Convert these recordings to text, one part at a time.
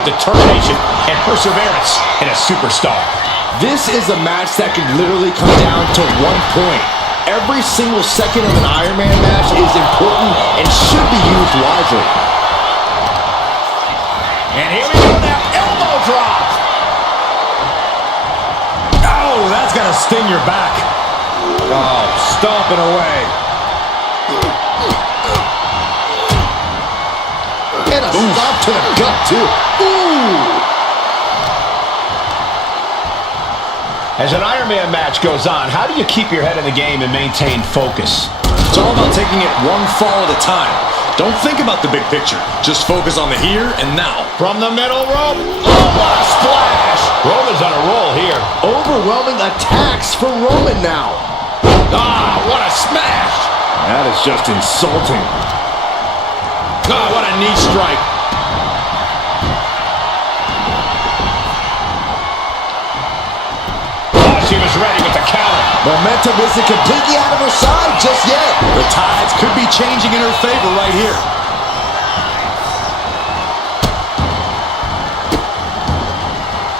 Determination and perseverance in a superstar. This is a match that could literally come down to one point. Every single second of an Iron Man match is important and should be used wisely. And here we go now, elbow drop. Oh, that's gonna sting your back. Oh, stomping away. And a stop to the gut, too. Ooh! As an Iron Man match goes on, how do you keep your head in the game and maintain focus? It's all about taking it one fall at a time. Don't think about the big picture. Just focus on the here and now. From the middle rope. Oh, what a splash! Roman's on a roll here. Overwhelming attacks for Roman now. Ah, what a smash! That is just insulting. Ah, what a knee strike. She was ready with the counter. Momentum isn't completely out of her side just yet. The tides could be changing in her favor right here.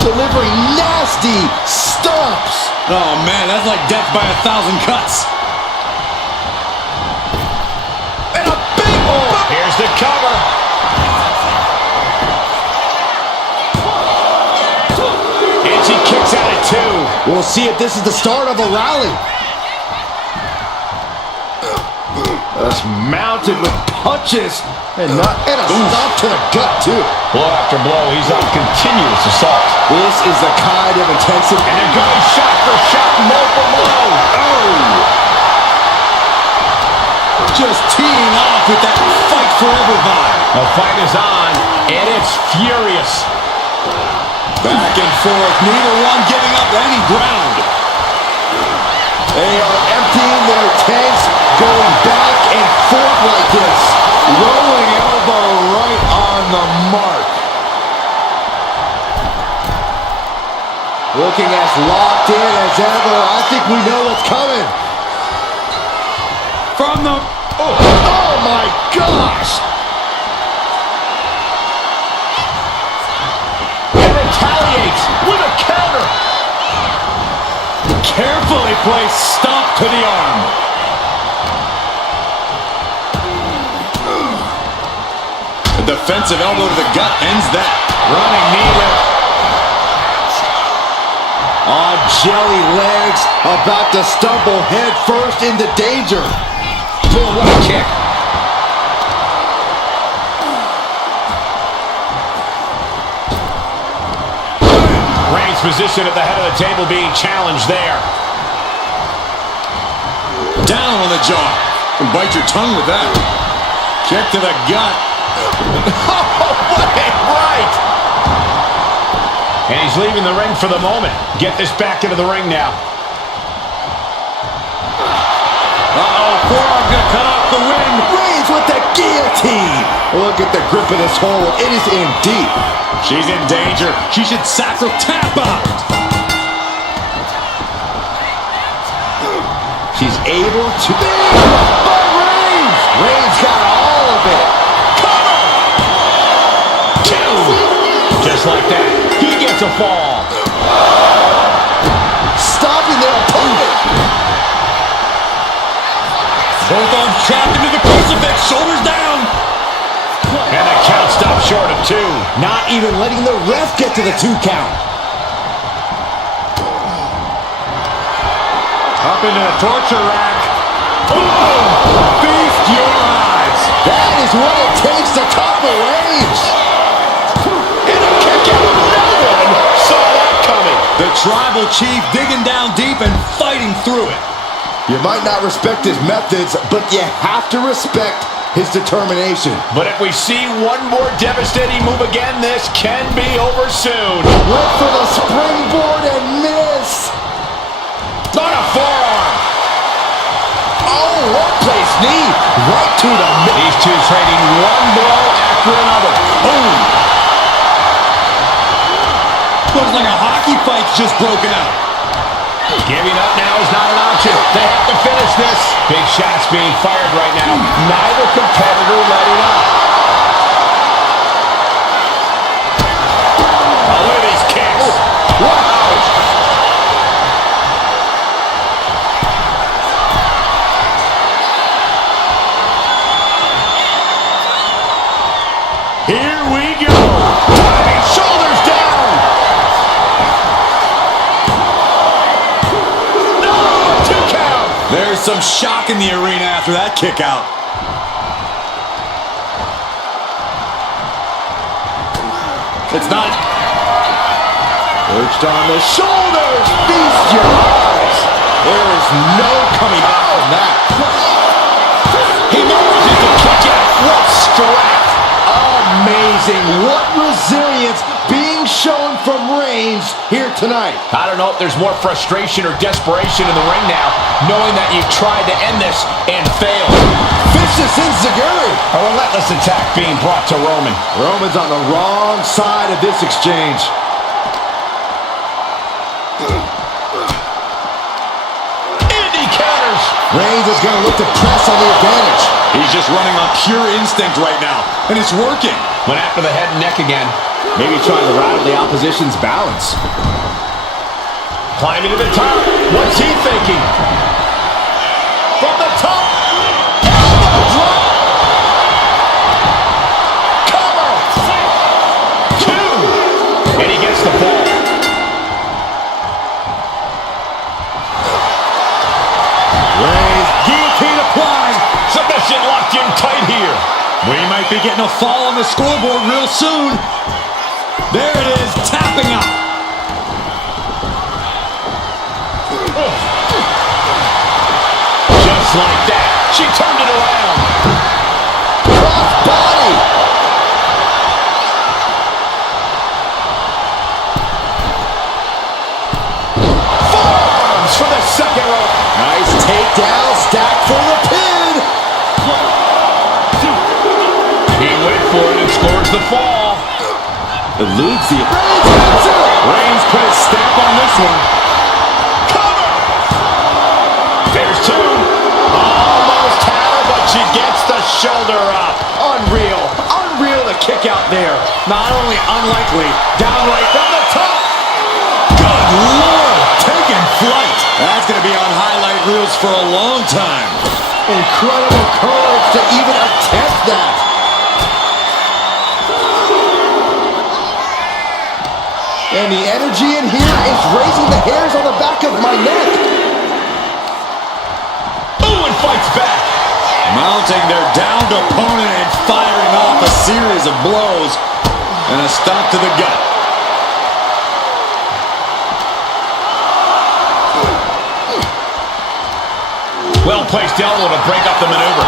Delivering nasty stomps. Oh, man, that's like death by 1,000 cuts. And a big one. Here's the cover. And she kicks out at 2. We'll see if this is the start of a rally. That's mounted with punches and a stop to the gut, too. Blow after blow, he's on continuous assault. This is the kind of intensity. And they're going shot for shot, blow for blow. Oh! Just teeing off with that fight forever vibe. The fight is on, and it's furious. Back and forth, neither one giving up any ground. They are emptying their tanks, going back and forth like this. Rolling elbow right on the mark. Looking as locked in as ever. I think we know what's coming. From the... Oh my gosh! Retaliates with a counter. Carefully placed stomp to the arm. A defensive elbow to the gut ends that. Running knee lift. On jelly legs, about to stumble head first into danger. Boom, what a kick. Reigns' position at the head of the table being challenged there. Down on the jaw. And bite your tongue with that. Kick to the gut. Oh, what a right! And he's leaving the ring for the moment. Get this back into the ring now. Uh-oh, forearm gonna cut off the wind. Reigns with the guillotine. Look at the grip of this hold. It is in deep. She's in danger. She should tap out. She's able to... But Reigns! Reigns got all of it. Cover! 2. Just like that, he gets a fall. Stopping their opponent. Both arms trapped into the crucifix. Shoulders down. And the count stopped short of 2. Not even letting the ref get to the 2 count. Up into the torture rack. Boom! Feast your eyes. That is what it takes to topple Reigns. And a kick out. No one saw that coming. The tribal chief digging down deep and fighting through it. You might not respect his methods, but you have to respect his determination. But if we see one more devastating move again, this can be over soon. Went for the springboard and miss. On a forearm. Oh, one-place knee right to the middle. These two trading one blow after another. Boom. Looks like a hockey fight's just broken out. Giving up now is not an option. They have to finish this. Big shots being fired right now. Neither competitor letting up. some shock in the arena after that kick out. It's not. Perched on the shoulders. Feast your eyes. There is no coming back from that. He manages to kick out. What strength. Amazing. What resilience being shown from Reigns here tonight. I don't know if there's more frustration or desperation in the ring now, knowing that you've tried to end this and failed. Vicious enziguri. A relentless attack being brought to Roman. Roman's on the wrong side of this exchange. And he counters. Reigns is going to look to press on the advantage. He's just running on pure instinct right now, and it's working. Went after the head and neck again. Maybe trying to rattle the opposition's balance. Climbing to the top. What's he thinking? From the top. Elbow drop. Cover. 2. And he gets the ball. Reigns, guillotine applied. Submission locked in tight here. We might be getting a fall on the scoreboard real soon. There it is, tapping out. Just like that, she turned it around. Cross body. Forearms for the second rope. Nice takedown, stack for the pin. He went for it and scores the fall. Eludes the Reigns. Reigns put his stamp on this one. Cover. There's 2. Almost had her, but she gets the shoulder up. Unreal. Unreal the kick out there. Not only unlikely, downright from the top. Good Lord, taking flight. That's going to be on highlight reels for a long time. Incredible courage to even attempt that. And the energy in here is raising the hairs on the back of my neck. Ooh, and fights back. Mounting their downed opponent and firing off a series of blows. And a stomp to the gut. Well-placed elbow to break up the maneuver.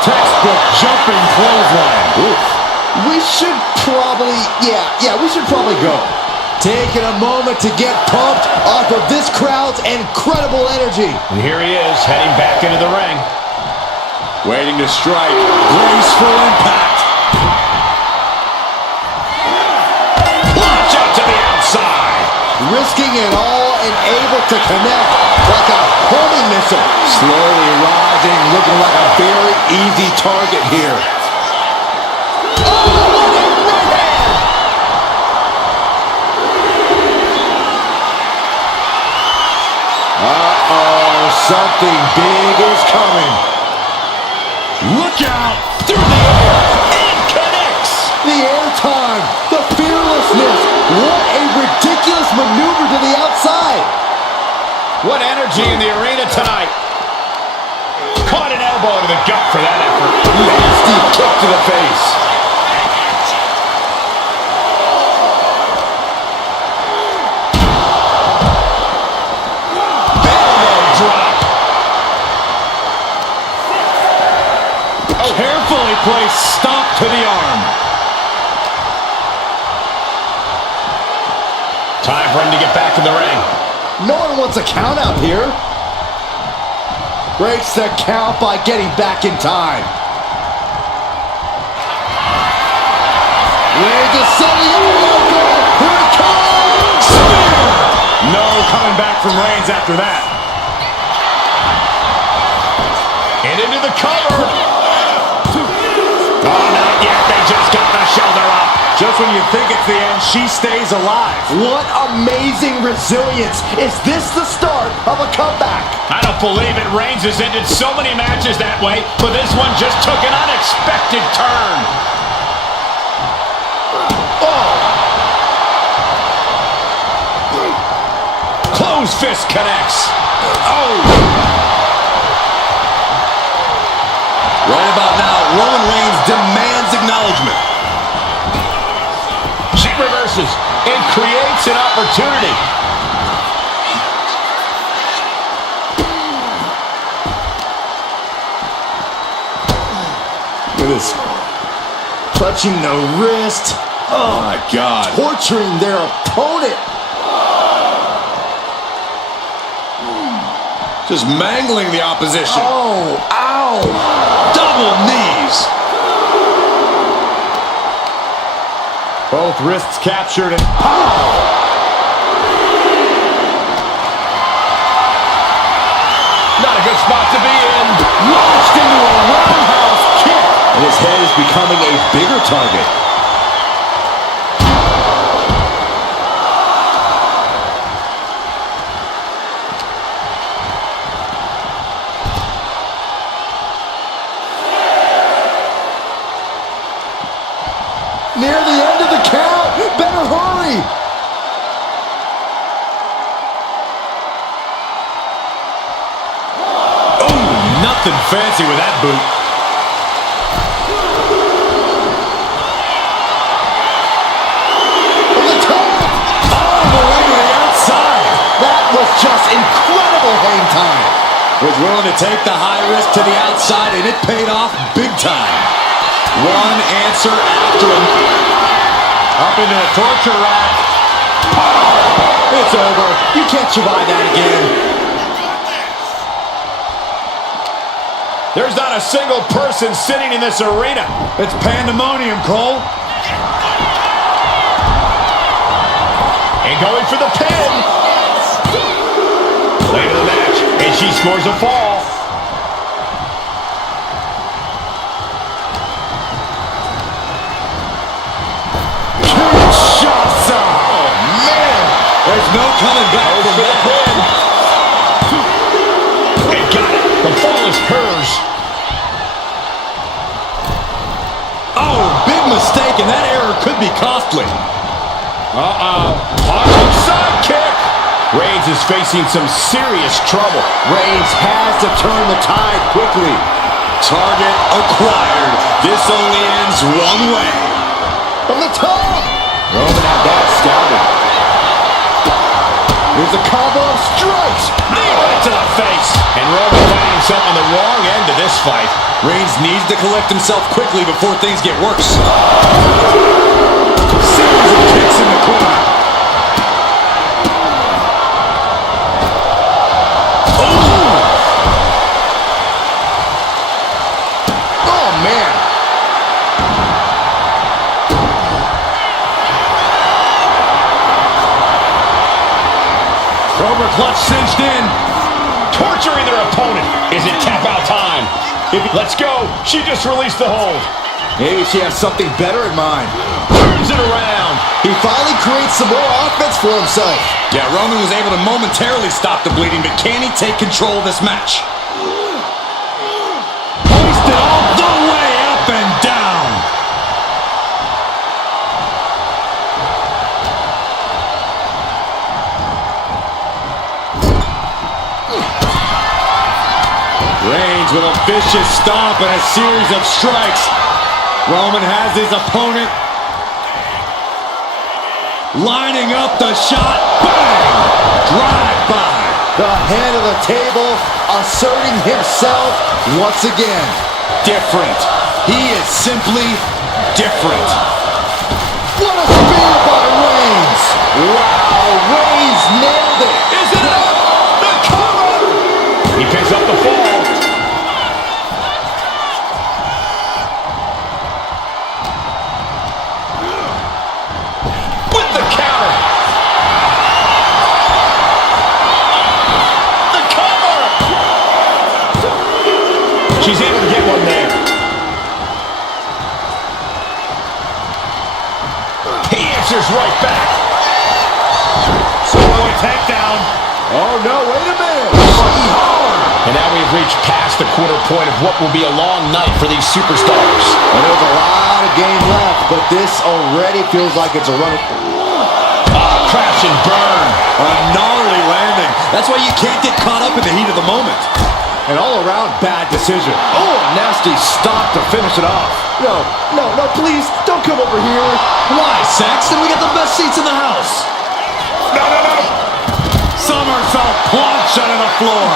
Textbook jumping clothesline. Oof. We should probably, we should probably go. Taking a moment to get pumped off of this crowd's incredible energy. And here he is, heading back into the ring. Waiting to strike. Graceful impact. Launch out to the outside. Risking it all and able to connect like a homing missile. Slowly rising, looking like a very easy target here. Something big is coming. Look out! Through the air. And connects. The airtime, the fearlessness. What a ridiculous maneuver to the outside. What energy in the arena tonight. Caught an elbow to the gut for that effort. Nasty kick to the face. Carefully placed stomp to the arm. Time for him to get back in the ring. No one wants a count out here. Breaks the count by getting back in time. Reigns is setting up. Here it comes. Spear. No coming back from Reigns after that. And into the cover. Oh, not yet. They just got the shoulder up. Just when you think it's the end, she stays alive. What amazing resilience. Is this the start of a comeback? I don't believe it. Reigns has ended so many matches that way, but this one just took an unexpected turn. Oh! Closed fist connects. Oh! Right about now, Roman Reigns demands acknowledgement. She reverses and creates an opportunity. Look at this. Clutching the wrist. Oh, my God. Torturing their opponent. Just mangling the opposition. Oh, ow. Double knees. Both wrists captured and not a good spot to be in. Launched into a roundhouse kick. And his head is becoming a bigger target. Near the end of the count. Better hurry. Oh, nothing fancy with that boot. From the top. All the way to the outside. That was just incredible hang time. Was willing to take the high risk to the outside, and it paid off big time. One answer after another. Up into the torture rack. It's over. You can't survive that again. There's not a single person sitting in this arena. It's pandemonium, Cole. And going for the pin. Late in the match, and she scores a fall. Kinshasa. Oh, man. There's no coming back from For the that. pin. And got it. The fall is hers. Oh, big mistake, and that error could be costly. Awesome side kick. Reigns is facing some serious trouble. Reigns has to turn the tide quickly. Target acquired. This only ends one way. From the top. Roman had that scouted. Here's a combo of strikes. Knee right to the face. And Roman finding himself on the wrong end of this fight. Reigns needs to collect himself quickly before things get worse. Series of kicks in the corner. Oh, man. Cobra clutch cinched in. Torturing their opponent. Is it tap out time? Let's go. She just released the hold. Maybe she has something better in mind. Turns it around. He finally creates some more offense for himself. Yeah, Roman was able to momentarily stop the bleeding, but can he take control of this match? Hoisted all the way up and down. Reigns with a vicious stomp and a series of strikes. Roman has his opponent lining up the shot. Bang! Drive by. The head of the table asserting himself once again. Different. He is simply different. What a spear by Reigns. Wow, Reigns nailed it. Is it enough? The cover. He picks up the fall. With the counter. The cover. She's able to get one there. He answers right back. Solo takedown. Oh, no, wait a minute. And now we've reached past the quarter point of what will be a long night for these superstars. And there's a lot of game left, but this already feels like it's a run. Crash and burn. A gnarly landing. That's why you can't get caught up in the heat of the moment. An all-around bad decision. Oh, a nasty stop to finish it off. No, please, don't come over here. Why, Saxton? We got the best seats in the house. No. Somersault plunge onto the floor.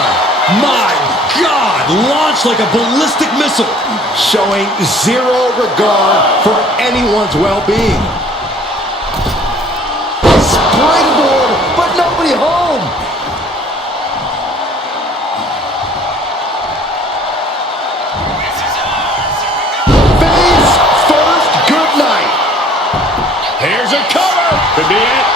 My God, launched like a ballistic missile. Showing zero regard for anyone's well-being. Springboard, but nobody home. Face first, good night. Here's a cover. Could be it.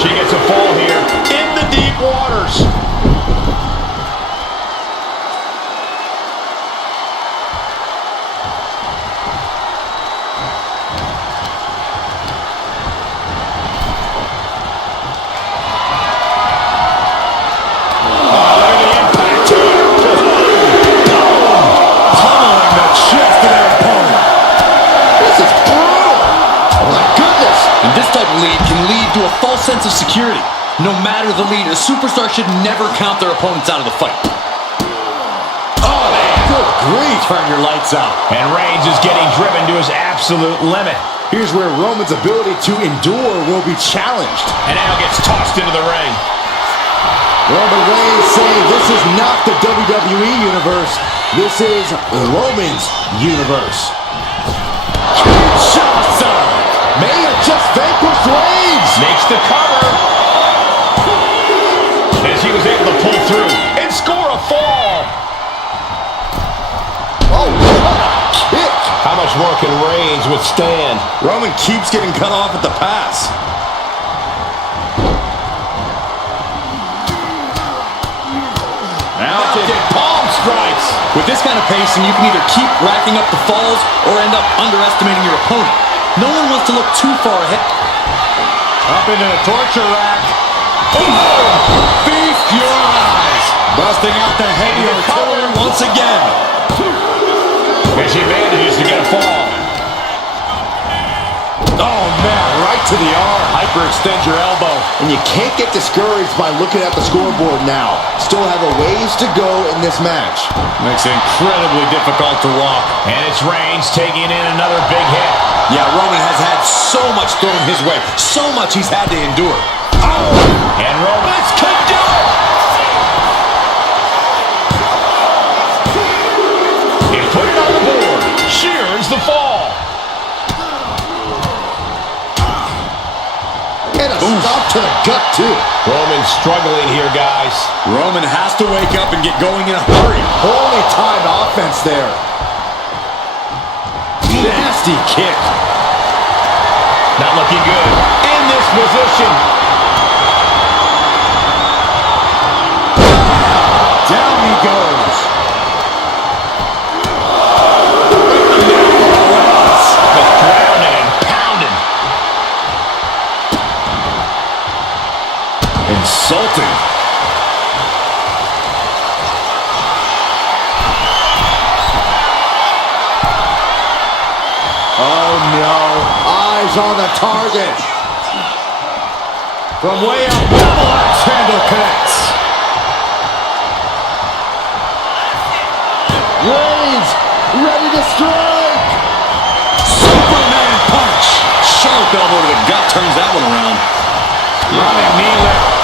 She gets a fall here in the deep waters. Lead can lead to a false sense of security. No matter the lead, a superstar should never count their opponents out of the fight. Oh, man. Good grief. Turn your lights out. And Reigns is getting driven to his absolute limit. Here's where Roman's ability to endure will be challenged. And now gets tossed into the ring. Roman Reigns saying this is not the WWE Universe. This is Roman's Universe. May have just vanquished Reigns. Makes the cover. As he was able to pull through and score a fall. Oh, what a kick. How much more can Reigns withstand? Roman keeps getting cut off at the pass. Mounted palm strikes. With this kind of pacing, you can either keep racking up the falls or end up underestimating your opponent. No one wants to look too far ahead. Up into the torture rack. Feast your eyes. Busting out the heavy artillery once again. And she manages to get a fall. Oh, man, right to the arm. Hyperextend your elbow. And you can't get discouraged by looking at the scoreboard now. Still have a ways to go in this match. Makes it incredibly difficult to walk. And it's Reigns taking in another big hit. Yeah, Roman has had so much thrown his way. So much he's had to endure. Oh! And Roman could do it! And put it on the board. Shears the fall. And a stop to the gut, too. Roman struggling here, guys. Roman has to wake up and get going in a hurry. Poorly timed offense there. Nasty kick. Not looking good in this position. Down he goes. Just grounding and pounding. Insulting. Oh, no. Eyes on the target. From way up, double axe handle connects. Reigns, ready to strike. Superman punch. Sharp elbow to the gut turns that one around. Running knee lift.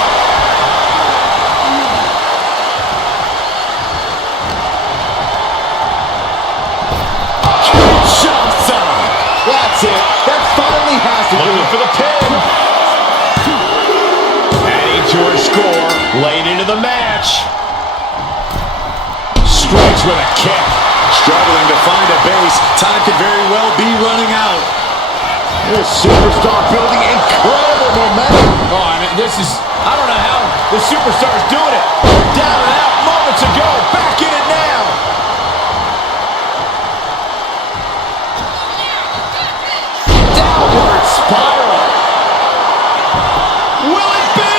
That's it. That finally has to do Looking it. for the pin. Adding to her score late into the match. Strikes with a kick. Struggling to find a base. Time could very well be running out. This superstar building incredible momentum. Oh, I mean, I don't know how the superstar's doing it. Down and out moments ago. Back in it now. Downward spiral. Will it be?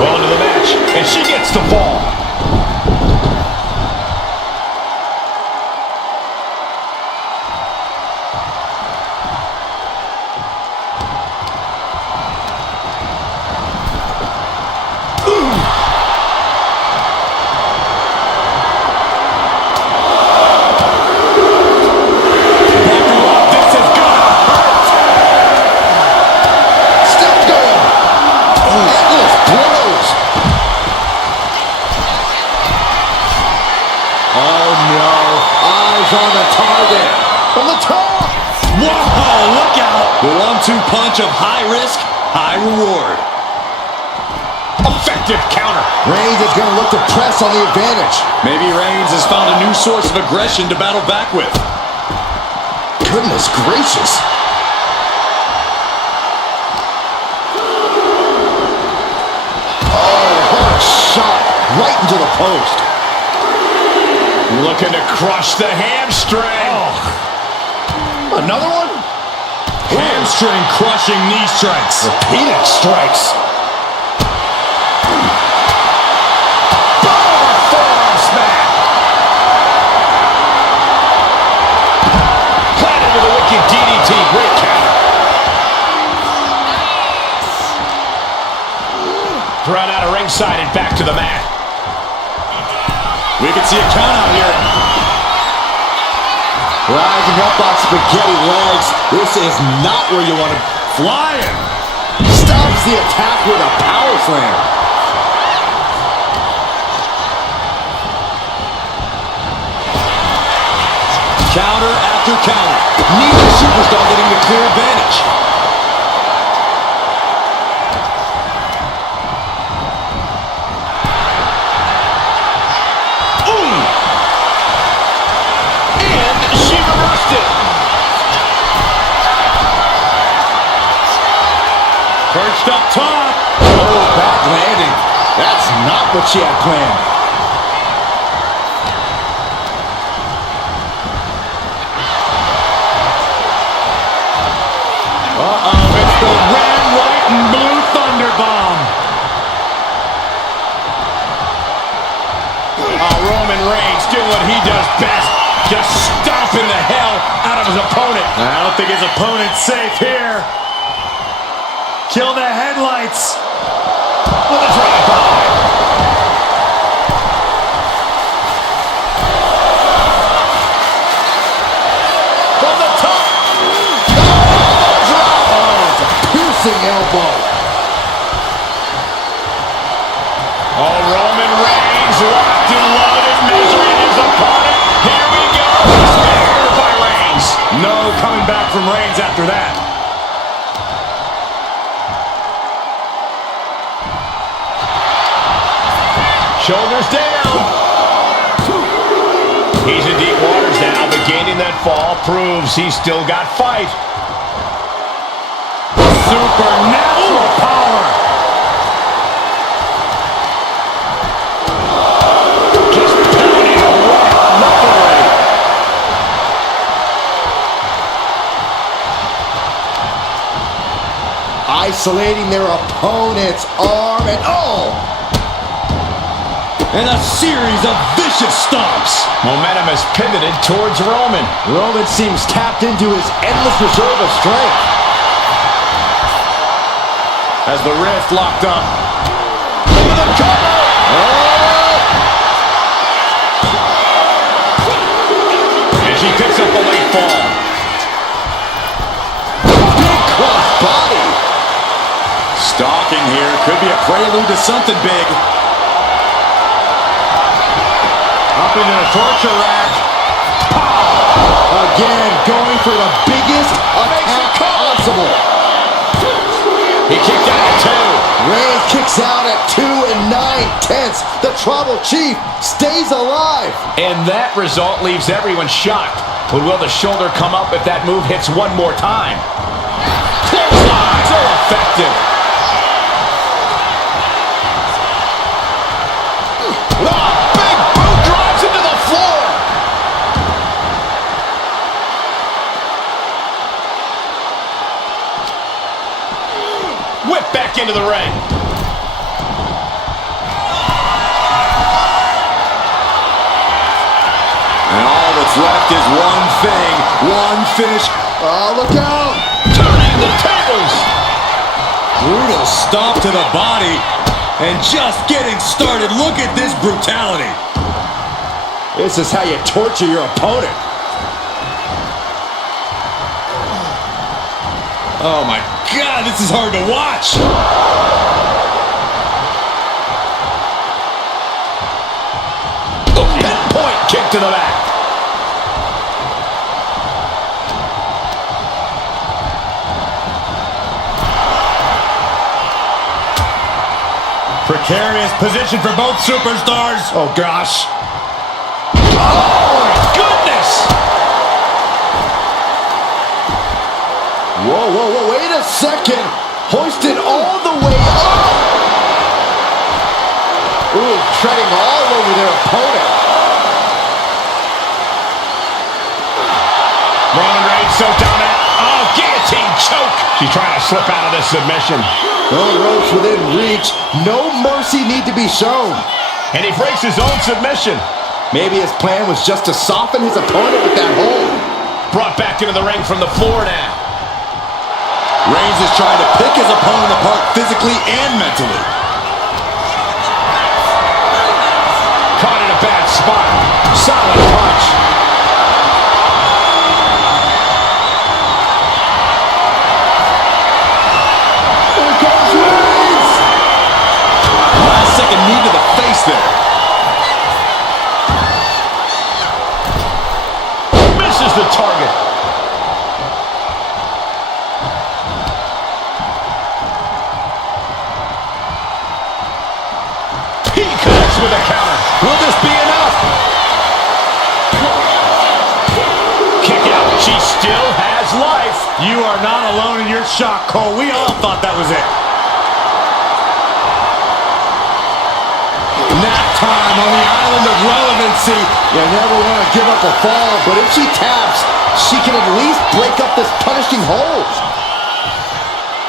Well into the match, and she gets the ball. on the target. From the top. Whoa, look out. The 1-2 punch of high risk, high reward. Effective counter. Reigns is going to look to press on the advantage. Maybe Reigns has found a new source of aggression to battle back with. Goodness gracious. Oh, what a shot. Right into the post. Looking to crush the hamstring. Oh. Another one? Hamstring crushing knee strikes. Repeated strikes. Forearm smack. Planted with a wicked DDT. Great counter. Thrown out of ringside and back to the mat. We can see a count out here. Rising up on spaghetti legs. This is not where you want to... Flying. Stops the attack with a power slam. Counter after counter. Neither superstar getting the clear advantage. Perched up top. Oh, back landing. That's not what she had planned. Uh-oh, it's the red, white, and blue Thunder Bomb. Roman Reigns doing what he does best. Just stomping the hell out of his opponent. I don't think his opponent's safe here. Kill the headlights. With a drive-by. From the top. Oh, it's a piercing elbow. Oh, Roman Reigns locked and loaded, measuring his opponent. Here we go. Smacked by Reigns. No coming back from Reigns after that. Shoulders down. He's in deep waters now, but gaining that fall proves he's still got fight. Supernatural power. Just pounding away. Nothing ready. Isolating their opponent's arm and And a series of vicious stomps. Momentum has pivoted towards Roman. Roman seems tapped into his endless reserve of strength. As the wrist locked up. Look at the cover. And she picks up a late fall. Big cross body. Stalking here could be a prelude to something big. Up into the torture rack. Again, going for the biggest attack possible. He kicked out at 2. Reigns kicks out at 2 9/10. The Tribal Chief stays alive. And that result leaves everyone shocked. But will the shoulder come up if that move hits one more time? Clothesline, so effective. Big boot drives into the floor. Whip back into the ring. And all that's left is one thing, one finish. Oh, look out. Turning the tables. Brutal stomp to the body. And just getting started. Look at this brutality. This is how you torture your opponent. Oh my God, this is hard to watch. Pinpoint kick to the back. Precarious position for both superstars. Oh, gosh. Oh, my goodness! Whoa, whoa, whoa, wait a second. Hoisted all the way up. Ooh, treading all over their opponent. Roman Reigns so dominant. Oh, guillotine choke. She's trying to slip out of this submission. No ropes within reach. No mercy need to be shown. And he breaks his own submission. Maybe his plan was just to soften his opponent with that hold. Brought back into the ring from the floor now. Reigns is trying to pick his opponent apart physically and mentally. Caught in a bad spot. Solid punch. Here comes Reigns. Last second knee to the face there. Misses the target. He connects with a counter. Will this be enough? Kick out. She still has life. You are not alone in your shock, Cole. We all thought that was it. Nap time on the island of relevancy. You never want to give up a fall, but if she taps, she can at least break up this punishing hold.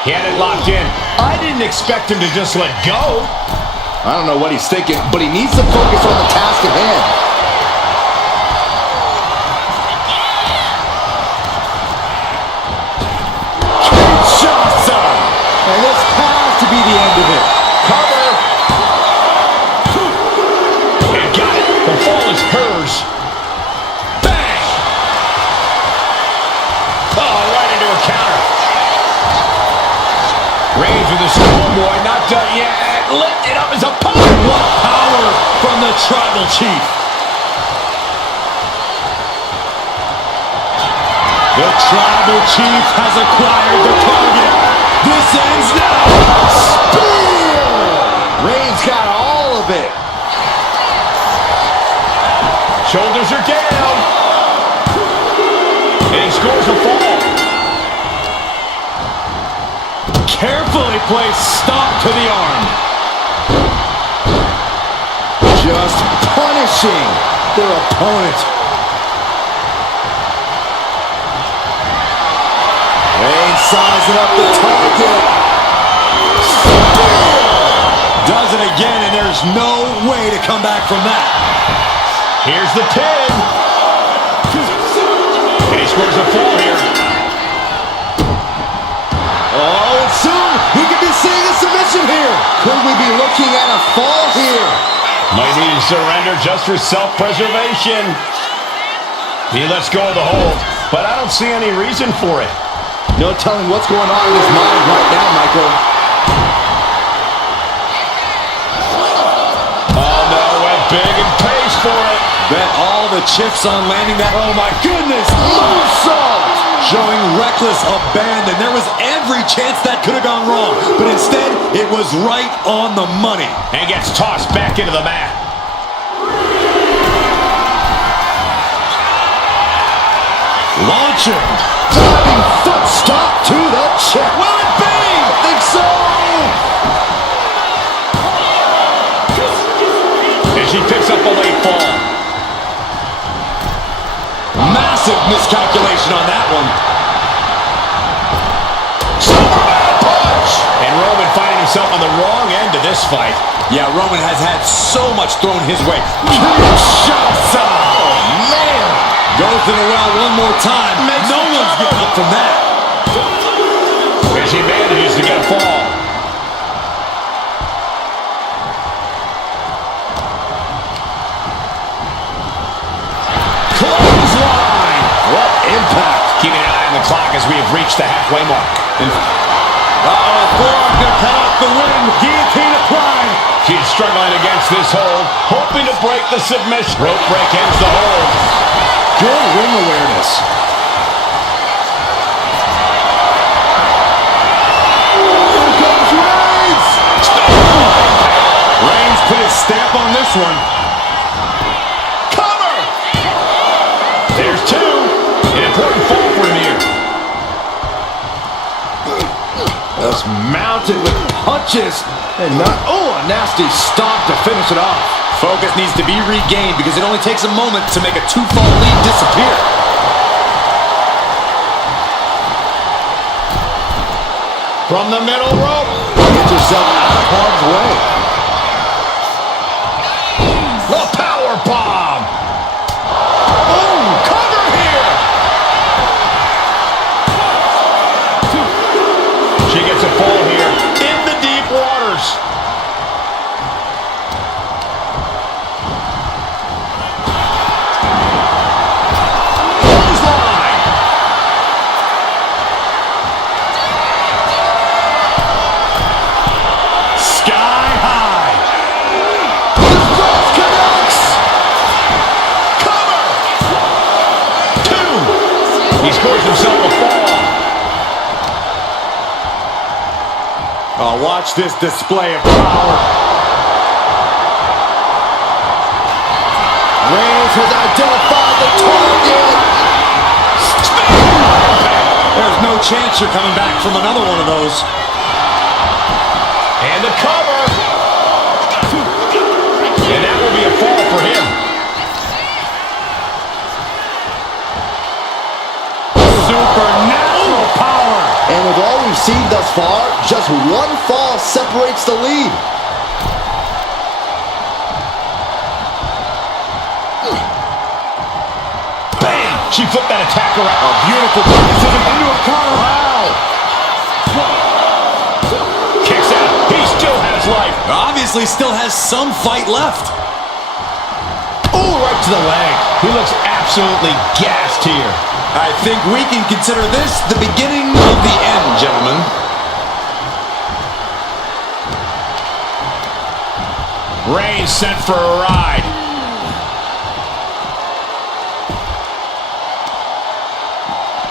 He had it locked in. I didn't expect him to just let go. I don't know what he's thinking, but he needs to focus on the task at hand. Kinshasa! And this has to be the end of it. Cover! And got it. The fall is hers. Bang! Oh, right into a counter. Reigns with the schoolboy, not done yet. Lifted up his opponent. What power from the Tribal Chief. The Tribal Chief has acquired the target. This ends now. Spear! Reigns got all of it. Shoulders are down. And he scores a fall. Carefully placed stop to the arm. Just punishing their opponent. Reigns sizing up the target. Spear! Does it again, and there's no way to come back from that. Here's the pin. And he scores a fall here. Oh, and soon we could be seeing a submission here. Could we be looking at a fall here? Might need to surrender just for self-preservation. He lets go of the hold, but I don't see any reason for it. No telling what's going on in his mind right now, Michael. Oh no, went big and pays for it. Bet all the chips on landing that. Oh my goodness! Moonsault! Showing reckless abandon. There was every chance that could have gone wrong, but instead, it was right on the money. And gets tossed back into the mat. Launching. Diving foot stop to the check. Will it be? I think so. And she picks up a late fall. Massive miscalculation on that one. Superman punch! And Roman finding himself on the wrong end of this fight. Yeah, Roman has had so much thrown his way. Kinshasa! Oh, man! Goes to the well one more time. No one's getting up from that. As he manages to get a fall. Clothesline! What impact! Keeping an eye on the clock as we have reached the halfway mark. Uh-oh, forearm gonna cut off the win. Guillotine applied. She's struggling against this hold, hoping to break the submission. Rope break ends the hold. Good ring awareness. Here comes Reigns! stamp on this one. Cover! There's two. An important fall for him here. Just mounted with punches. And not, oh, a nasty stop to finish it off. Focus needs to be regained because it only takes a moment to make a two-fall lead disappear. From the middle rope. Get yourself out of harm's way. The power bomb. Oh, cover here. She gets a fall here in the deep waters. Clothesline. Sky high. Cross connects. Cover. Two. He scores himself a fall. Oh, watch this display of power. Reigns has identified the target. There's no chance you're coming back from another one of those. And the cover. And that will be a fall for him. Supernatural power. And with all we've seen thus far, just one fall separates the lead. Bam! She flipped that attack around. A beautiful decision into a counter. Wow! Kicks out. He still has life. Obviously still has some fight left. Oh, right to the leg. He looks absolutely gassed here. I think we can consider this the beginning of the end, gentlemen. Reigns sent for a ride.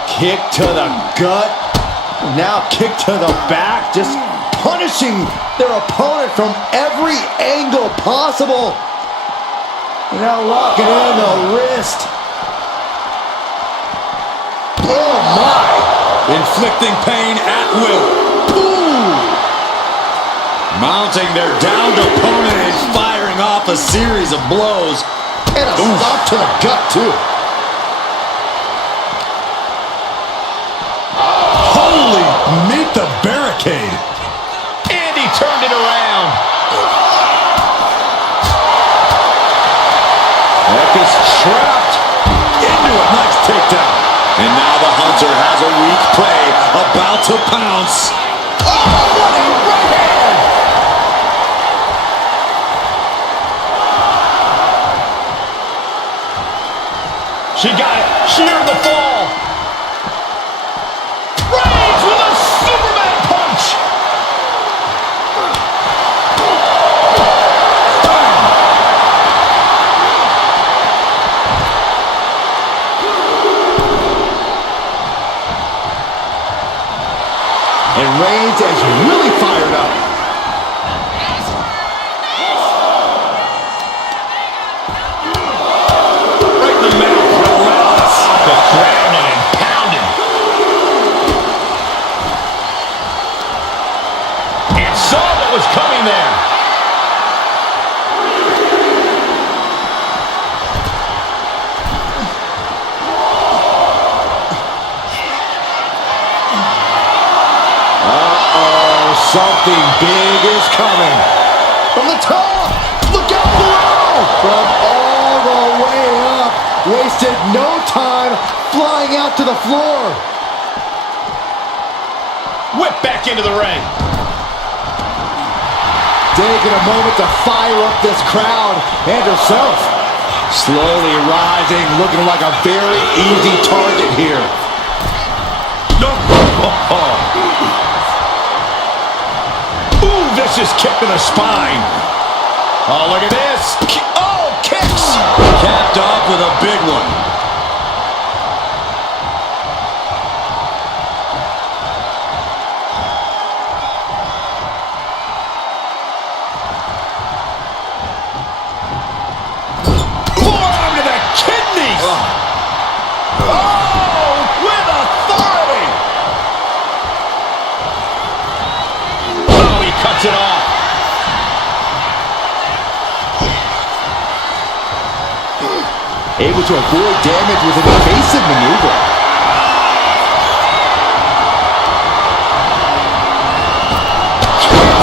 Kick to the gut. Now kick to the back. Just punishing their opponent from every angle possible. Now locking in the wrist. Oh my! Inflicting pain at will. Ooh. Mounting their downed opponent and firing off a series of blows. And a stop to the gut too. Holy, meet the barricade. And he turned it around. Neck is trapped. Into a nice takedown. And now the Hunter has a weak prey about to pounce. Oh, what a right hand! She got it. Sheared the fall. Reigns with a Superman punch. And Reigns is really fired up. Right in the middle. Relentless. Just grounding and pounding. And saw what was coming there. Something big is coming. From the top. Look out below. From all the way up. Wasted no time flying out to the floor. Whip back into the ring. Taking a moment to fire up this crowd and herself. Slowly rising, looking like a very easy target here. Ooh, vicious kick to the spine. Oh, look at this. Oh, kicks. Capped off with a big one. able to avoid damage with an evasive maneuver.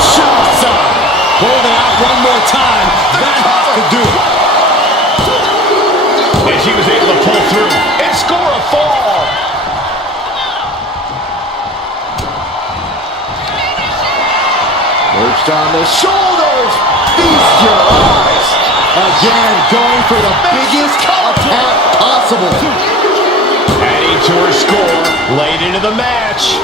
Shots up. Holding out one more time. That has to do it. And she was able to pull through and score a fall. Perched on the shoulders. Feast your eyes. Again, going for the biggest attack possible. Adding to her score late into the match.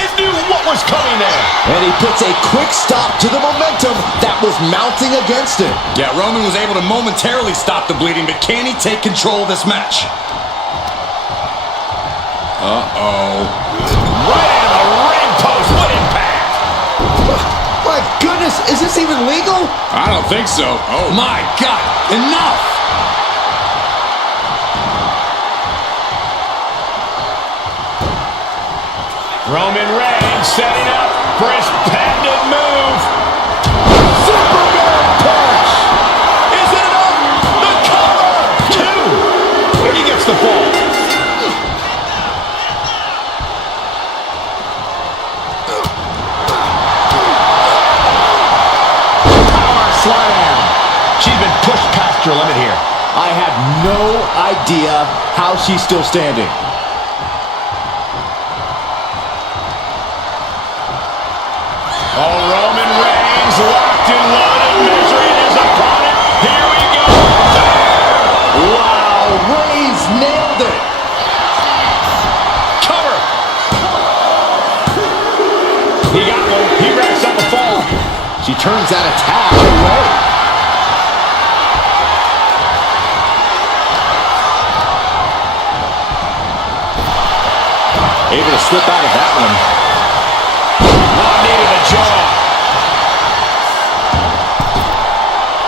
And knew what was coming there. And he puts a quick stop to the momentum that was mounting against him. Yeah, Roman was able to momentarily stop the bleeding, but can he take control of this match? Uh-oh. Right into the ring post. What impact? My goodness, is this even legal? I don't think so. Oh, my God. Enough. Roman Reigns setting up for his patented move. Superman punch! Is it enough? The cover! 2. And he gets the fall. Power slam. She's been pushed past her limit here. I have no idea how she's still standing. Oh, Roman Reigns locked and loaded, measuring his opponent. Here we go. Wow, Reigns nailed it. Cover. He got one. He wraps up a fall. She turns that attack away. Able to slip out of that one. Knee to the jaw.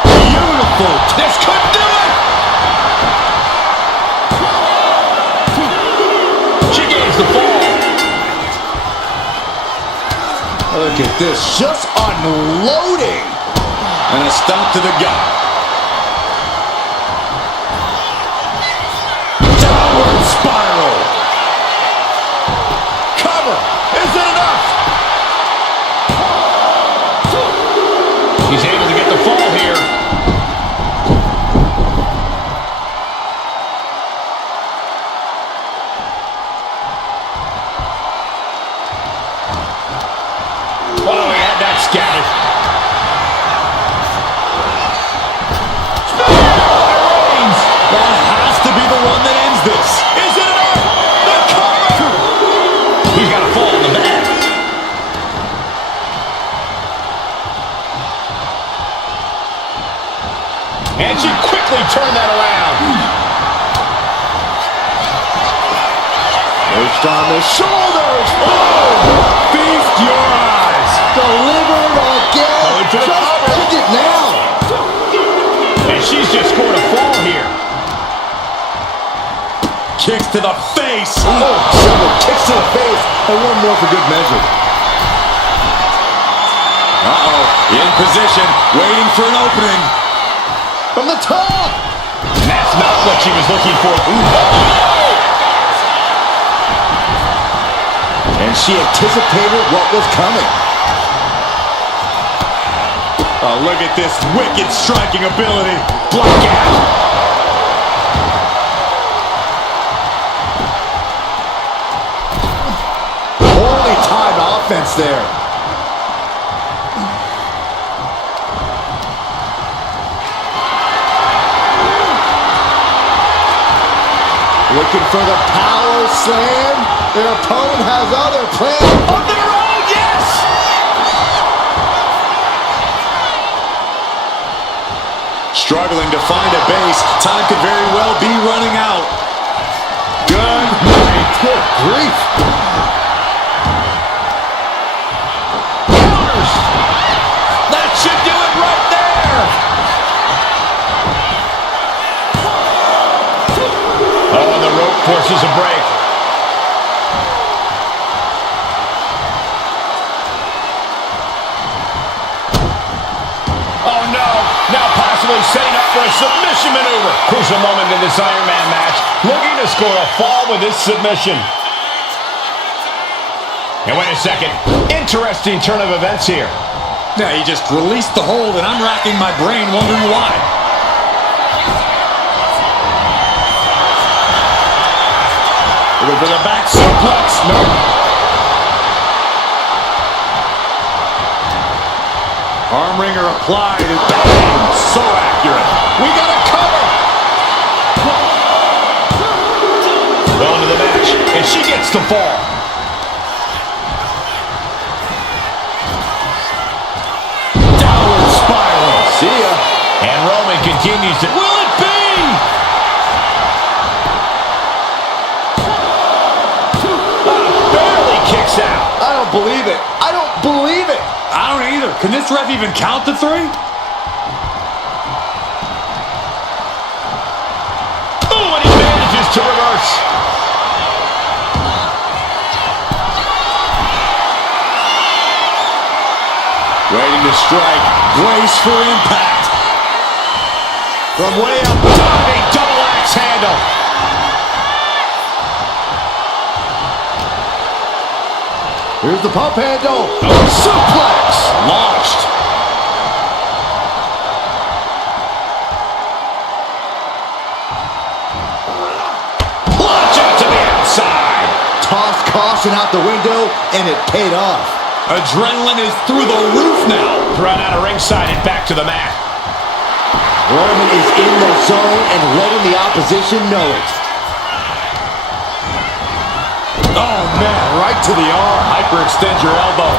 Beautiful. This could do it. She gains the fall. Look at this, just unloading. And a stomp to the gut. Downward spiral. Cover. Is it enough? He's able to get the fall here. Oh, he had that scattered. That has to be the one that ends this. Is it enough? The cover! He's got a fall in the back. And she quickly turned that around. Perched on the shoulders. Feast your eyes. Delivered again. Going for the Just cover. end it now. And she's just scored a fall here. Kicks to the face. Oh, several kicks to the face, and one more for good measure. Uh-oh. In position, waiting for an opening. From the top. And that's not what she was looking for. And she anticipated what was coming. Oh, look at this wicked striking ability. Black out. Holy time offense there. Looking for the power slam. Their opponent has other plans of their own. Yes! Struggling to find a base. Time could very well be running out. Good night. Good grief. Counters. That should do it right there. Oh, and the rope forces a break. Oh, no. Now possibly setting up for a submission maneuver. Crucial moment in this Iron Man match. Looking to score a fall with this submission. And wait a second. Interesting turn of events here. Yeah, he just released the hold, and I'm racking my brain wondering why. Looking for the back suplex. Nope. Arm wringer applied, and bang! So accurate. We got a cover. Well into the match, and she gets the fall. Downward spiral. See ya. And Roman continues to... Will it be? Barely kicks out. I don't believe it. I don't believe it. I don't either. Can this ref even count to 3? Oh, and he manages to reverse. Waiting to strike. Brace for impact. From way up top, a double axe handle. Here's the pump handle. Suplex. Launched. Launch out to the outside. Tossed caution out the window, and it paid off. Adrenaline is through the roof now. Run out of ringside and back to the mat. Roman is in the zone and letting the opposition know it. Oh, man, right to the arm. Hyperextend your elbow.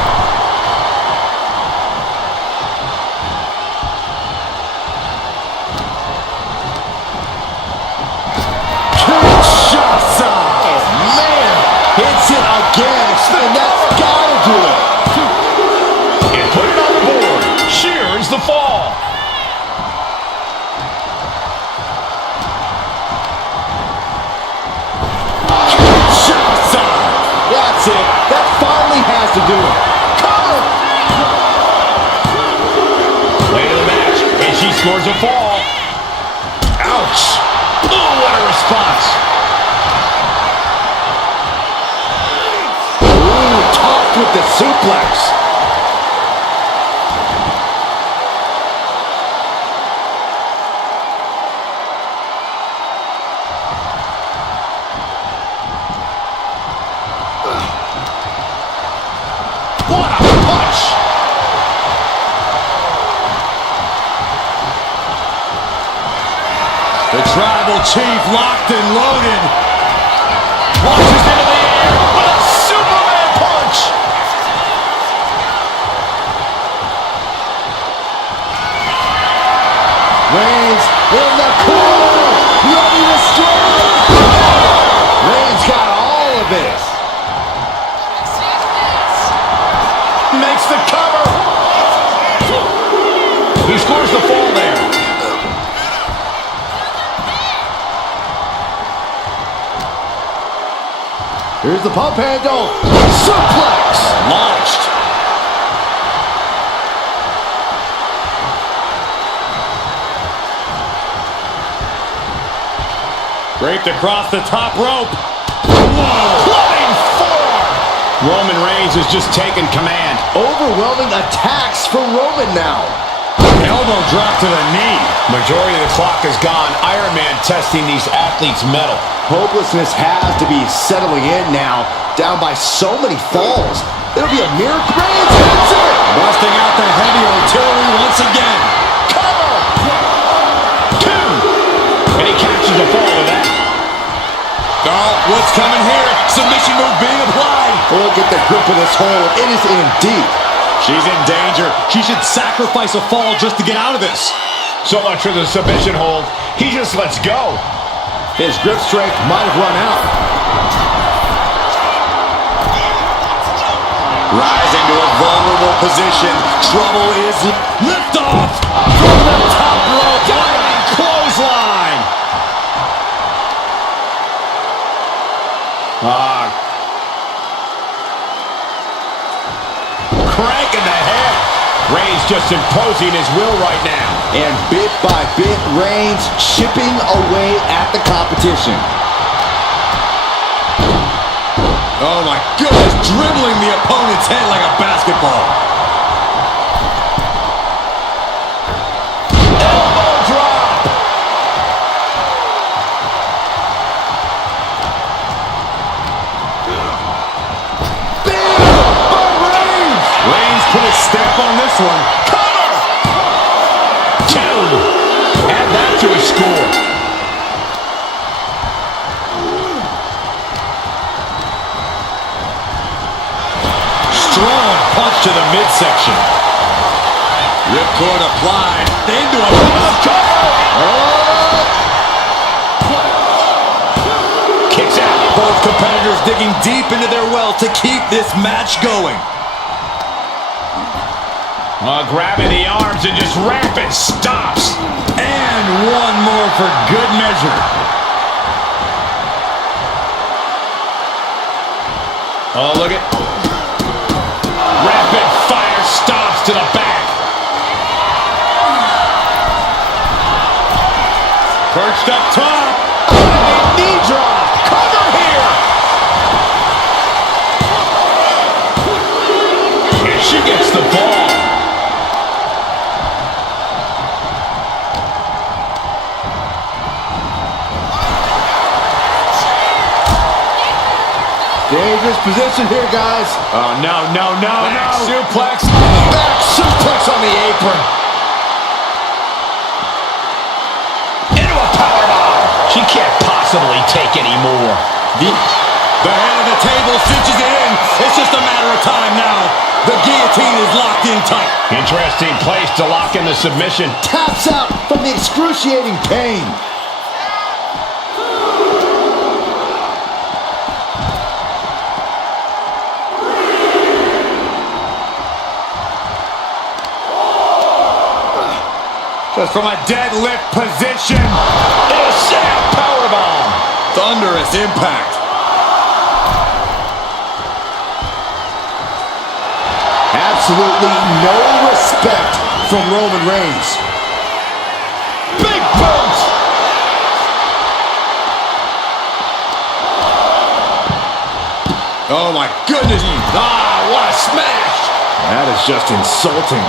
Kinshasa. Oh, man. Hits it again, and that's got to do it. And put it on the board. Shears the fall. Kinshasa. That's it. That finally has to do it. Cover. Late in the match, and she scores a fall. Ouch. Oh, what a response. Ooh, topped with the suplex. What a punch. The tribal chief locked and loaded. Launches into the air with a Superman punch. Reigns in the corner, ready to strike. Reigns got all of it. Makes the cover. He scores the fall there. Here's the pump handle. Suplex. Launched. Draped across the top rope. Flying forearm. Roman Reigns has just taken command. Overwhelming attacks for Roman now. Elbow drop to the knee. Majority of the clock is gone. Iron Man testing these athletes' mettle. Hopelessness has to be settling in now, down by so many falls. It'll be a miracle. Reigns hits it. Busting out the heavy artillery once again. Cover. 2. And he captures a fall with that. Oh, what's coming here? Submission move being applied. Look at the grip of this hold. It is in deep. She's in danger. She should sacrifice a fall just to get out of this. So much for the submission hold. He just lets go. His grip strength might have run out. Rising to a vulnerable position. Trouble is liftoff from the top rope. Diving clothesline. Crank in the head. Reigns just imposing his will right now. And bit by bit, Reigns chipping away at the competition. Oh my goodness, dribbling the opponent's head like a basketball. Elbow drop. Big by Reigns. Reigns put a stamp on this one. Cover. 2. Add that to his score. Strong punch to the midsection. Ripcord applied. Into a Kicks out. Both competitors digging deep into their well to keep this match going. Grabbing the arms and just rapid stops. And one more for good measure. Oh, look at. Rapid fire stops to the back. Perched up top. Knee drop. Cover here. And she gets the ball. Dangerous position here, guys. Oh, no. Back suplex. Back suplex on the apron. Into a powerbomb. She can't possibly take any more. The head of the table cinches it in. It's just a matter of time now. The guillotine is locked in tight. Interesting place to lock in the submission. Taps out from the excruciating pain. Just from a deadlift position. It'll set out powerbomb. Thunderous impact. Absolutely no respect from Roman Reigns. Big boot. Oh my goodness. What a smash. That is just insulting.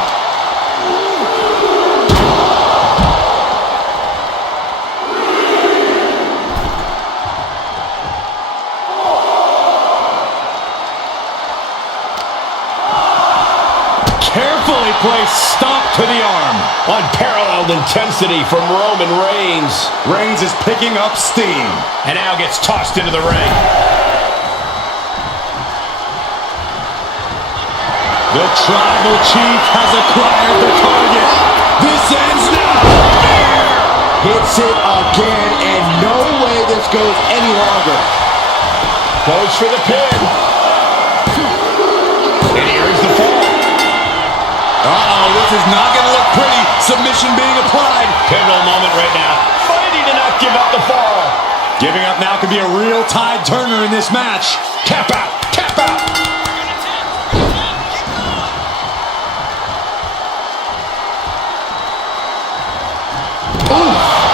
Carefully placed stomp to the arm. Unparalleled intensity from Roman Reigns. Reigns is picking up steam. And now gets tossed into the ring. The tribal chief has acquired the target. This ends now. Hits it again, and no way this goes any longer. Goes for the pin. And here's the fall. Uh-oh, this is not going to look pretty. Submission being applied. Pivotal moment right now. Fighting to not give up the fall. Giving up now could be a real tide turner in this match. Tap out. Tap out.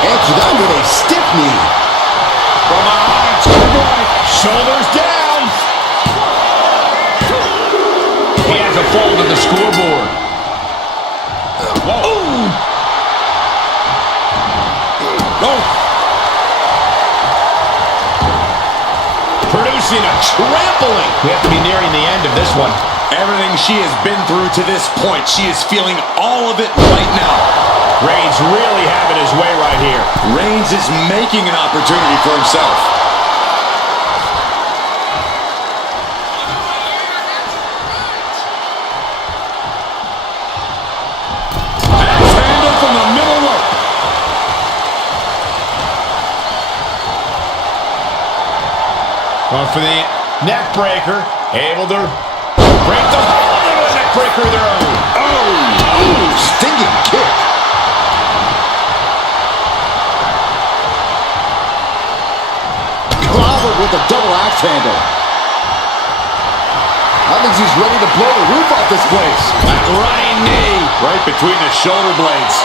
Answer that with a stiff knee. From behind to the right. Shoulders down. He has a fall to the scoreboard. Whoa. Oh. Producing a trampling. We have to be nearing the end of this one. Everything she has been through to this point, she is feeling all of it right now. Reigns really having his way right here. Reigns is making an opportunity for himself. Axe handle from the middle rope. Going for the neck breaker. Able to break the hold of a neck breaker of their own. Oh, stinging kick. Clobbered with a double axe handle. I think he's ready to blow the roof off this place. That running knee. Right between the shoulder blades.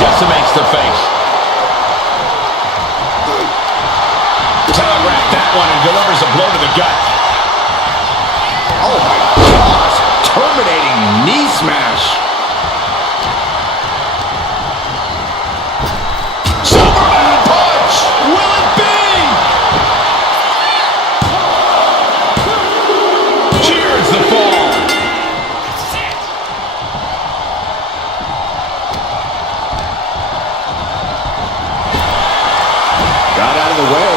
decimates the face. Telegraphed that one and delivers a blow to the gut. Oh my gosh, terminating knee smash. Superman punch! Will it be? Cheers the fall. Got out of the way.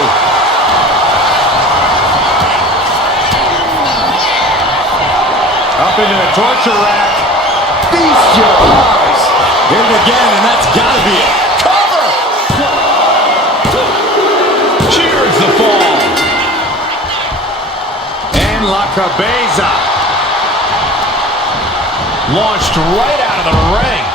Up into the torture rack. Feast your eyes. Hit it again, and that's gotta be it. Cover. Cheers the fall. And La Cabeza. Launched right out of the ring.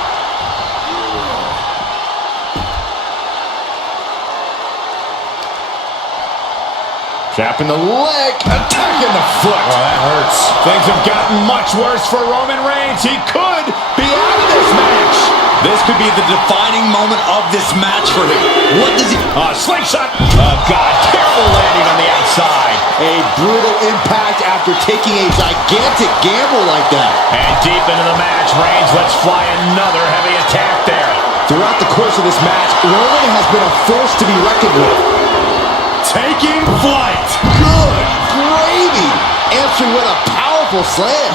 Trapping the leg, attacking the foot. Oh, that hurts. Things have gotten much worse for Roman Reigns. He could be out of this match. This could be the defining moment of this match for him. What does he... Slingshot. Oh, God. Terrible landing on the outside. A brutal impact after taking a gigantic gamble like that. And deep into the match, Reigns lets fly another heavy attack there. Throughout the course of this match, Roman has been a force to be reckoned with. Taking flight. Good gravy. Answering with a powerful slam.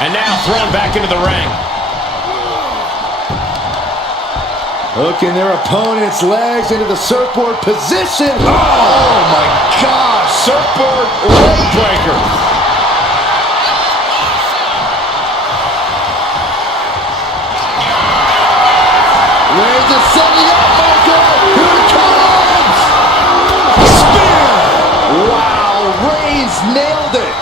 And now thrown back into the ring. Hooking their opponent's legs into the surfboard position. Oh my gosh. Surfboard leg breaker. Reigns is setting up, Michael. Here it comes. Spear. Wow. Reigns nailed it.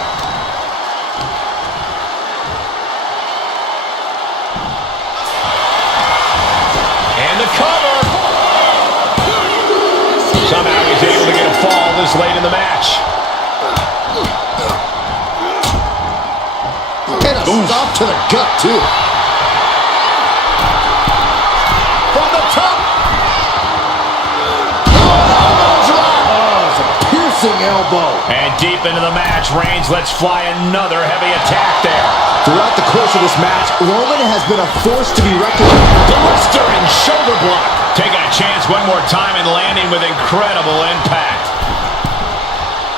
And the cover. Somehow he's able to get a fall this late in the match. And a stop to the gut, too. From the top. Oh, it's a piercing elbow. And deep into the match, Reigns lets fly another heavy attack there. Throughout the course of this match, Roman has been a force to be reckoned with. Blistering shoulder block. Taking a chance one more time and landing with incredible impact.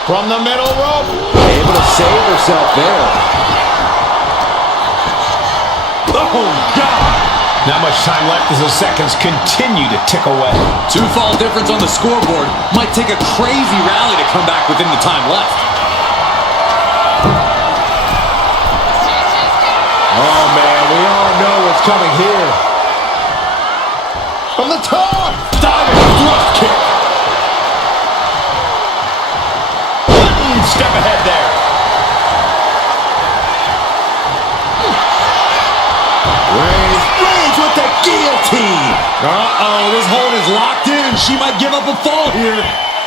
From the middle rope. Able to save herself there. Oh, God. Not much time left as the seconds continue to tick away. 2-fall difference on the scoreboard. Might take a crazy rally to come back within the time left. Oh, man, we all know what's coming here. From the top. Diving thrust kick. Step ahead there. Reigns with the guillotine. Uh-oh, this hold is locked in, and she might give up a fall here.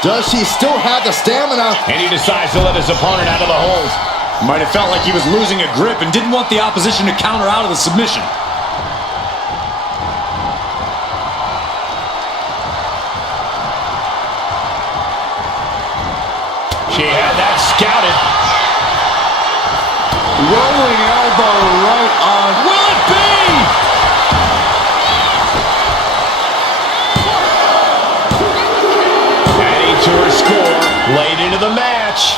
Does she still have the stamina? And he decides to let his opponent out of the hold. Might have felt like he was losing a grip and didn't want the opposition to counter out of the submission. She had that scouted. Rolling elbow right on. Will it be? Adding to her score late into the match.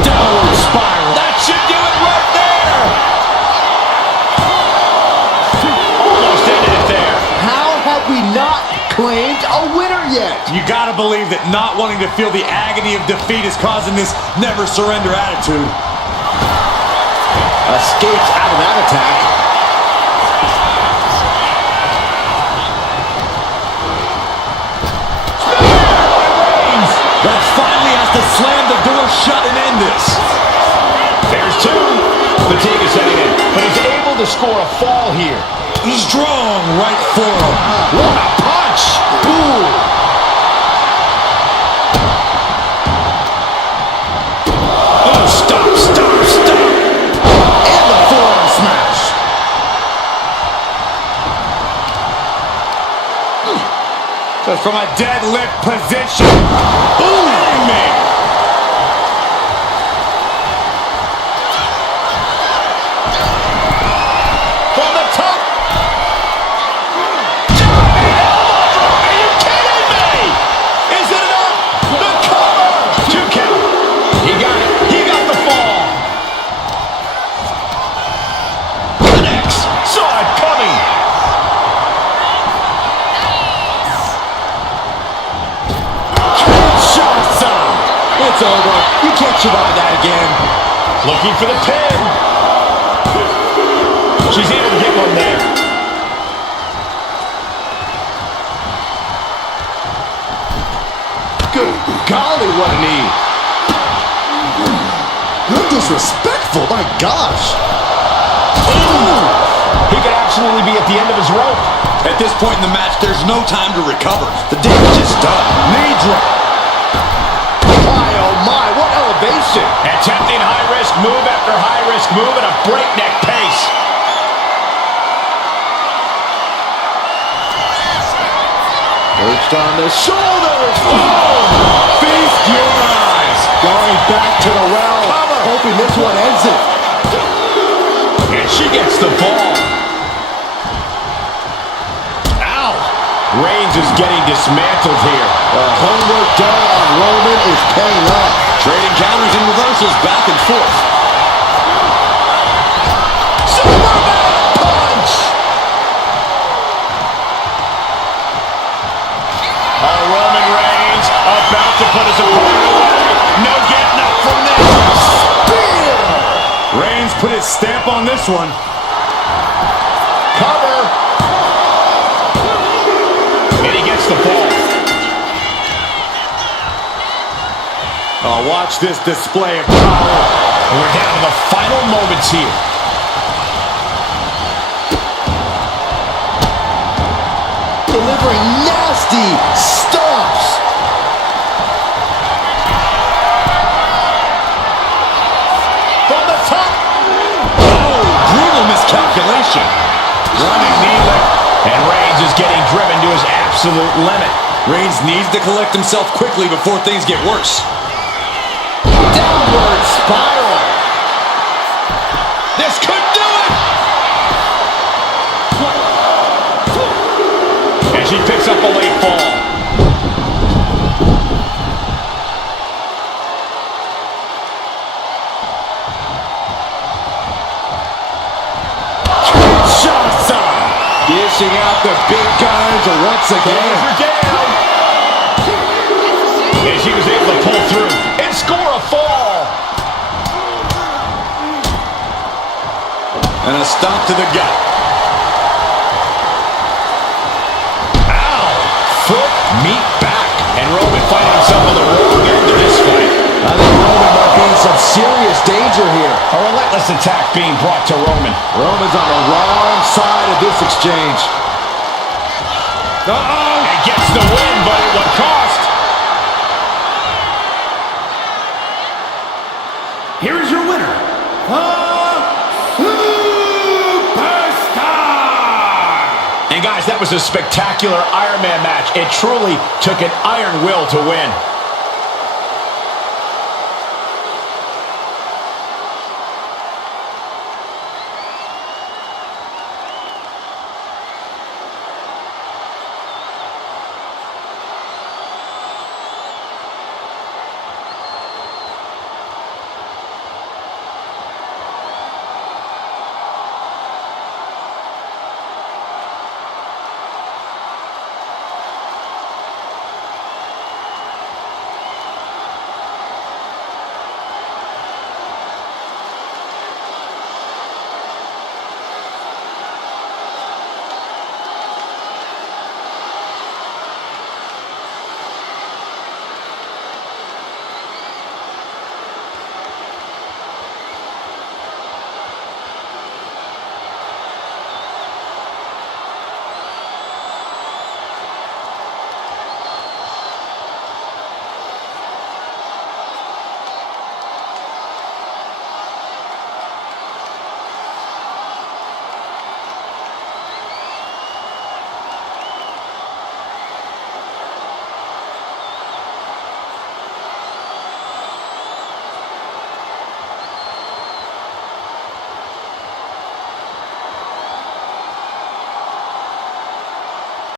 Downward spiral. That should do it right there. Almost ended it there. How have we not claimed a winner yet? You gotta believe that not wanting to feel the agony of defeat is causing this never surrender attitude. Escapes out of that attack. That finally has to slam the door shut and end this. There's two. Fatigue is setting in, but he's able to score a fall here. Strong right forearm. What a punch! Ooh. Oh, stop, stop, stop! And the forearm smash. From a deadlift position. Ooh, man. From the top. Jumping elbow drop. Are you kidding me? Is it enough? The cover. 2 count. He got it. He got the fall. Connects. Saw it coming. It's over. You can't survive that again. Looking for the pin. She's able to get one there. Good golly, what a knee. You're disrespectful, my gosh. Ooh. He could absolutely be at the end of his rope. At this point in the match, there's no time to recover. The damage is done. Knee drop. Attempting high-risk move after high-risk move at a breakneck pace. Perched on the shoulders. Oh! Feast your eyes. Going back to the well. Cover. Hoping this one ends it. And she gets the ball. Ow! Reigns is getting dismantled here. The homework done on Roman is paying off. Trading counters and reversals back and forth. Superman punch! Oh, Roman Reigns about to put his opponent away. No getting up from this. Spear! Reigns put his stamp on this one. Cover. And he gets the ball. Oh, watch this display of power. And we're down to the final moments here. Delivering nasty stomps. From the top. Oh, brutal miscalculation. Running knee lift. And Reigns is getting driven to his absolute limit. Reigns needs to collect himself quickly before things get worse. Downward spiral. This could do it! And she picks up a late fall. Kinshasa. Dishing out the big guns once again. Down. And she was able to pull through and score a fall. And a stomp to the gut. Ow! Foot, meat back. And Roman finding himself on the wrong end of this fight. I think Roman might be in some serious danger here. A relentless attack being brought to Roman. Roman's on the wrong side of this exchange. Uh-oh! And gets the win, but at what cost? Here is your winner, And guys, that was a spectacular Iron Man match. It truly took an iron will to win.